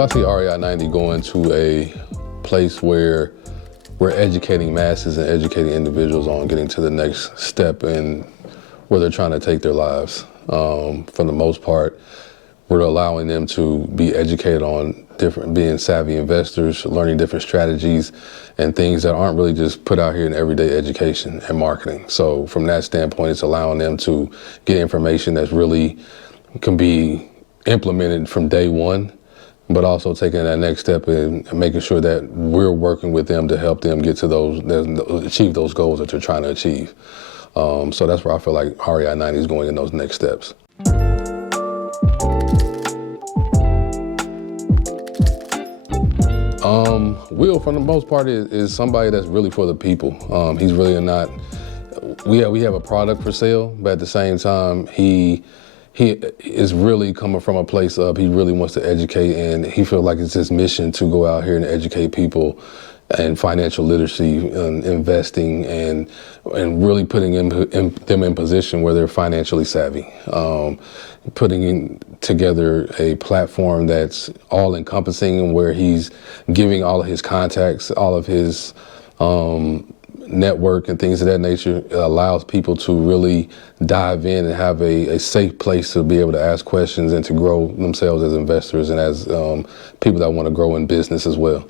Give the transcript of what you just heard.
Well, I see REI 90 going to a place where we're educating masses and educating individuals on getting to the next step in where they're trying to take their lives. For the most part, we're allowing them to be educated on being savvy investors, learning different strategies and things that aren't really just put out here in everyday education and marketing. So from that standpoint, it's allowing them to get information that's really can be implemented from day one, but also taking that next step and making sure that we're working with them to help them get to achieve those goals that they're trying to achieve. So that's where I feel like REI 90 is going in those next steps. Will, for the most part, is somebody that's really for the people. He's really not, we have a product for sale, but at the same time, he is really coming from a place of he really wants to educate, and he feels like it's his mission to go out here and educate people and financial literacy and investing and really putting them in position where they're financially savvy. Putting together a platform that's all encompassing, where he's giving all of his contacts, all of his network and things of that nature. It allows people to really dive in and have a safe place to be able to ask questions and to grow themselves as investors and as people that want to grow in business as well.